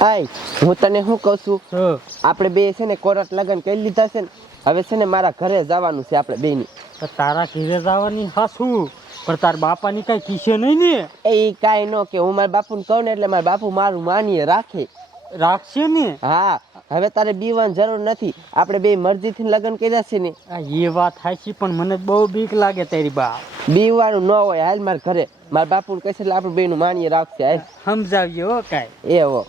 આય હું તને શું કહું છું? આપણે બે છે ને કોરટ લગ્ન કરી લીધા છે ને હવે છે ને મારા ઘરે જવાનું છે આપણે બેની. તો તારા ઘીરે જવાની હા શું પણ તાર બાપાની કઈ કીશે નહીં ને? એ કાંઈ ન કે હું મારા બાપુને કહું ને એટલે મારા બાપુ મારું માનીએ રાખે. રાખશે ને? હા હવે તારે બીવાની જરૂર નથી. આપણે બે મરજીથી લગ્ન કર્યા છે ને. એ વાત હાચી પણ મને બહુ બીક લાગે તારી બા બીવાનું ન હોય હાલ મારા ઘરે. મારા બાપુને કહેશે એટલે આપણે બેનું માનીએ રાખશે સમજાવીએ હો કાંઈ. એવો.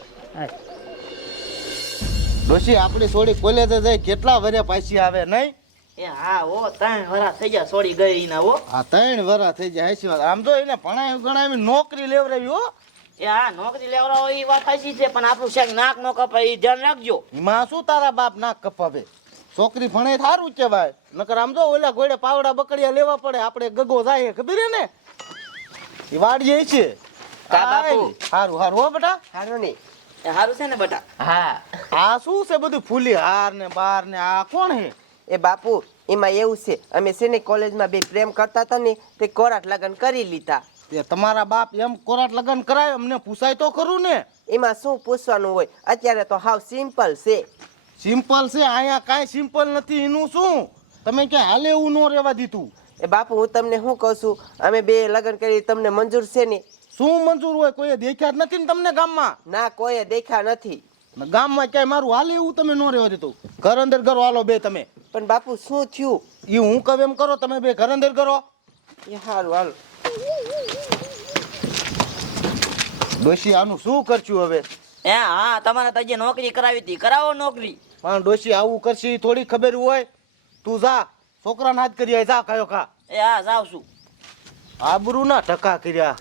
ડોશી આપણી સોડી કોલેજે જાય કેટલા વરે પાછી આવે નહીં? એ હા ઓ ત્રણ વરા થઈ ગયા સોડી ગઈ ના ઓ. આ ત્રણ વરા થઈ ગયા હાચી વાત. આમ તો એને ભણાવી ગણાવી નોકરી લેવરાવી હો. એ હા નોકરી લેવડાવો એ વાત સાચી છે પણ આપણું શેક નાક નો કપાય એ ધ્યાન રાખજો. એમાં શું તારા બાપ નાક કપાવે? છોકરી ભણે સારું કહેવાય. નકર આમ જો ઓલા ગોળે પાવડા બકડિયા લેવા પડે આપણે ગગો જાય ખબર ને? એ વાડીએ છે? સારું સારું હો બેટા. સારું નહીં સારું છે ને બટા? હા. આ શું છે બધું ફૂલી હાર ને બાર ને? આ કોણ હે? એ બાપુ એમાં એવું છે અમે સિને કોલેજમાં બે પ્રેમ કરતા હતા ને તે કોરાટ લગ્ન કરી લીધા. તે તમારા બાપ એમ કોરાટ લગન કરાય અમને પૂછાય તો ખરું ને? એમાં શું પૂછવાનું હોય? અત્યારે તો હાવ સિમ્પલ છે. સિમ્પલ છે? અહીંયા કાંઈ સિમ્પલ નથી એનું શું? તમે ક્યાં હાલે એવું ન રહેવા દીધું. એ બાપુ હું તમને શું કહું છું? અમે બે લગ્ન કરી તમને મંજૂર છે ને શું મંજૂર હોય? કોઈએ દેખ્યા જ નથી ને તમને ગામમાં? ના કોઈએ દેખ્યા નથી. ને ગામમાં ક્યાંય મારું હાલે એવું તમે ન રહેવા દીધું ઘર અંદર કરો હાલો બે તમે. પણ બાપુ શું થયું? એ હું કહું એમ કરો તમે બે ઘર અંદર કરો એ સારું હાલો. ડોશી આનું શું કરશું હવે? એ હા તમારે તજે જે નોકરી કરાવી હતી. કરાવો નોકરી. પણ ડોશી આવું કરશી થોડી ખબર હોય. તું જા છોકરાને હાથ કરી જા કયો ખા એ હા જાવ છું. આબરૂ ના ટકા કર્યા.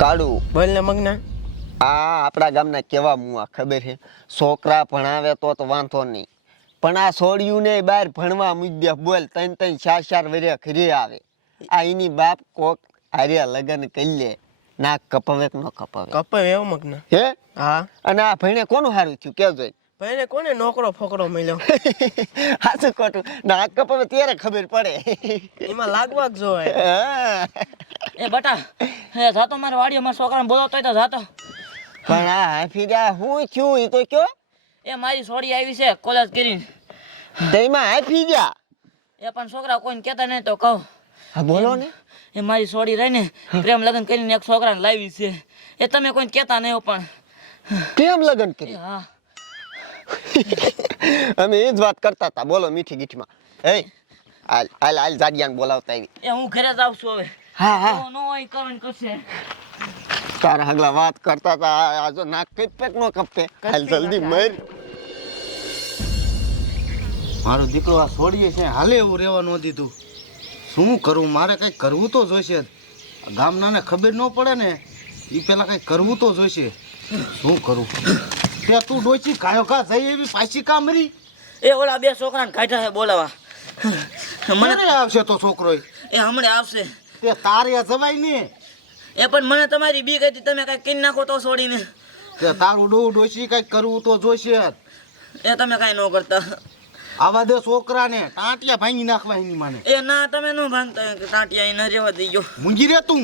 કાળું. બોલ ને મગના. આ આપણા ગામના કેવા મુવા ખબર છે છોકરા ભણાવે તો તો વાંધો નહીં. પણ આ છોડ્યું ને બહાર ભણવા મૂક્યા બોલ ત્રણ ત્રણ ચાર ચાર વર્ષે ઘરે આવે. આ એની બાપ કોક હારે લગ્ન કરી લે. ના કપાવે નો કપાવે? કપાય એવું મગના. હે? હા. અને આ ભણે કોનું સારું થયું? કેજો ભાઈને કોને નોકરો ફોકરો મળ્યો? હાચું ખોટું. ના કપાવે ત્યારે ખબર પડે. એમાં લાગવા જ જોઈએ હા. એ બટા એ જાતો મારે વાડીએ મારા છોકરાને બોલાવતો તો જાતો. પણ આ ગયા હું થયું? એ તો કયો? એ મારી છોડી આવી છે કોલેજ કરીને. તેમાં હાફી ગયા? એ પણ છોકરા કોઈને કહેતા નહીં તો કહું. હા બોલો ને. એ મારી છોડી રહીને પ્રેમ લગ્ન કરીને એક છોકરાને લાવી છે. એ તમે કોઈને કહેતા નહીં પણ. પ્રેમ લગ્ન કરી? હા. અમે એ જ વાત કરતા હતા. બોલો મીઠી ગીઠમાં. હે? હાલ હાલ હાલ જાડિયાને બોલાવતા આવી. એ હું ઘરે જ આવશું હવે. હા હા. તો નો હોય કરવાનું કરશે તારા હગલા વાત કરતા હતા આ- આ નાક કઈ પેક નો કપે હાલ જલ્દી મર. મારો દીકરો આ છોડીએ છે હાલે એવું રહેવા ન દીધું. શું કરું મારે કંઈક કરવું તો જોઈશે ગામનાને ખબર ન પડે ને એ પેલા કંઈક કરવું તો જોઈશે. શું કરું? તે તું ડોચી કાયો કા જઈ એવી પાછી કામરી એ ઓલા બે છોકરાને કાઢ્યા છે બોલાવા. મને મને આવશે તો છોકરો એ હમણાં આવશે. તે તારે જવાય ને એ પણ મને તમારી બીક હતી તમે કાંઈ કરી નાખો તો છોડીને. તે તારું ડોહ ડોચી કઈ કરવું તો જોઈશે જ. એ તમે કાંઈ ન કરતા. આવા દે છોકરાને ટાંટિયા ભાંગી નાખવા એની માને. એ ના તમે ન ભાંગતા ટાંટિયા એને રહેવા દઈ દઈજો મૂંગી રે તું.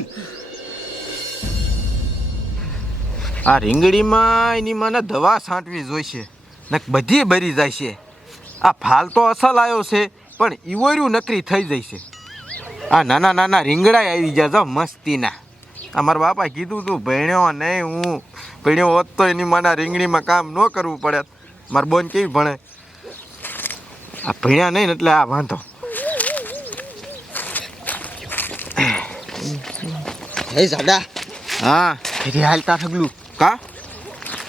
આ રીંગણીમાં એની મને દવા છાંટવી જોઈશે. ને બધી બરી જાય છે આ ફાલ તો અસલ આવ્યો છે પણ ઈવોર્યું નકરી થઈ જાય છે આ નાના નાના રીંગણાય આવી ગયા છો મસ્તીના. આ મારા બાપા કીધું તું ભણ્યો નહીં હું. ભણ્યો હોત તો એની માના રીંગણીમાં કામ ન કરવું પડે. મારા બોન કેવી ભણે? આ ભણ્યા નહીં એટલે આ વાંધો. હે જાડા. હા. હાલતા હાલ તાર કા?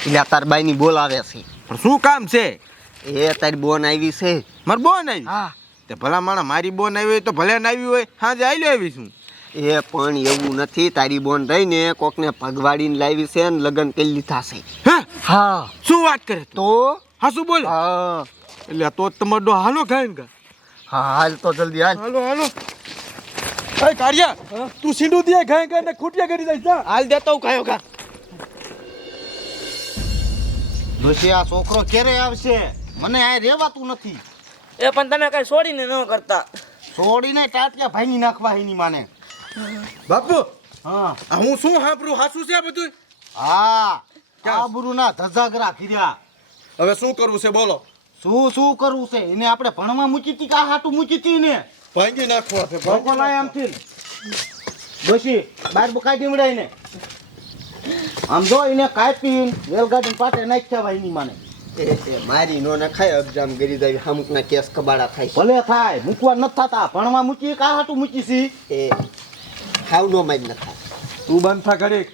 એટલે તાર બાઈની બોલાવે છે. પણ શું કામ છે? એ તારી બોન આવી છે. મારી બોન આવી? હા. તે ભલા માણા મારી બોન આવી હોય તો ભલે ના આવી હોય હાજે આઈ આવી છું એ પણ એવું નથી તારી બોન રહીને કોકને પગવાડીને લાવી છે ને લગ્ન કરી લીધા છે. હે? હા. શું વાત કરે તો? હા શું બોલે? હા. એટલે તો તમારો ડો હાલો ખાય ને હા હાલ તો જલ્દી હાલ. હાલો હાલો. એ કાઢિયા તું સીંડું દે ખાય ખાય ને ખૂટિયા કરી જાય જા. હાલ દેતો હું કયો કા ડોશી આ છોકરો ક્યારે આવશે? મને આ રેવાતું નથી. એ પણ તમે કઈ છોડીને ન કરતા. છોડીને ટાંટિયા ભાંગી નાખવા એની માને. બાપુ હા. હું શું હાંભરું? હાસું છે આ બધું હા. આબરૂના ધજાગરા કર્યા હવે શું કરવું છે બોલો. શું શું કરવું છે? એને આપણે ભણવા મૂકી હતી કા હાટું મૂકી હતી ને ભાંગી નાખવા છે ભોગો લાય આમથી. ડોશી બાર બકાઈ દીવડાય ને આમ જો એને કાપી રેલગાડી પાટે નાખ્યા ભાઈ ની માને. મારી નો નખાય અબજામ ગરી અમુક ના કેસ કબાડા થાય ભલે થાય મૂકવા ન થતા ભણવા મૂકી કા હાટું મૂકી સી. એ હાવ નો મારી નખાય. તું બંધ થા ઘડીક.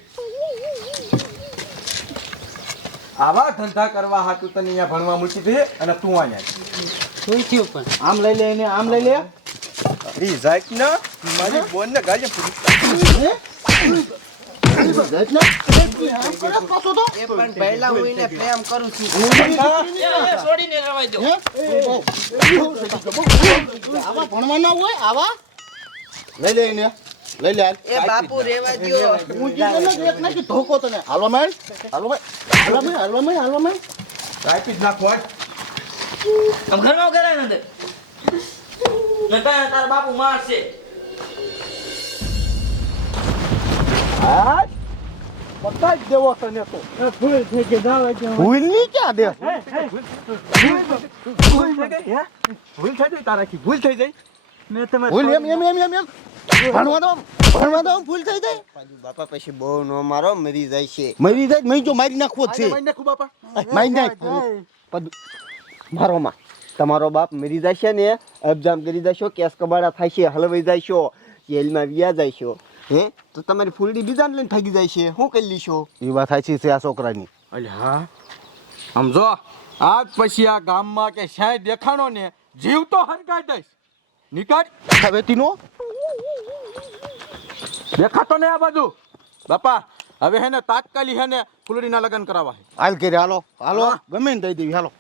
આવા ધંધા કરવા હાતું તને અહીંયા ભણવા મૂકી દે અને તું અહીંયા શું થયું પણ? આમ લઈ લે એને આમ લઈ લે. રી જાત ના મારી બોન ને ગાલી પૂરી પણ પહેલા હું? એને પ્રેમ હું આમ ઘરમાં કરાય ને અંદર નકા બાપુ મારશે હાય બતા જ દેવો તને તો ભૂલ થઈ ગઈ જવા ભૂલની ક્યાં દે ભૂલ થઈ ગઈ ભૂલ થઈ ગઈ તારાથી ભૂલ થઈ ગઈ મેં તમે ભૂલ એમ એમ એમ એમ એમ ભણવા દો ભણવા દો ભૂલ થઈ જાય બાપા પછી બહુ નો મારો મરી જાય છે મરી જાય મરી જો મારી નાખવો જ છે મારી નાખું બાપા મારી નાખ મારો માં તમારો બાપ મરી જશે ને અબજામ કરી જશો કેસ કબાડા થાય છે હલવાઈ જશો જેલમાં વ્યા જશો હે? તો તમારી ફૂલડી બીજાને લઈને ઠગી જાય છે. શું કરી લીશો? એ વાત સાચી છે આ છોકરાની. અલે હા. સમજો આજ પછી આ ગામમાં કે શાય દેખાણો ને જીવ તો હરકાઈ દઈશ. નીકળ. હવે તીનો? દેખાતો ને આ બાજુ. બાપા હવે હેને તાત્કાલિક હેને ફૂલડીના લગ્ન કરાવવા હે હાલ કરી હાલો. હાલો ગમે ને દઈ દેવી હાલો.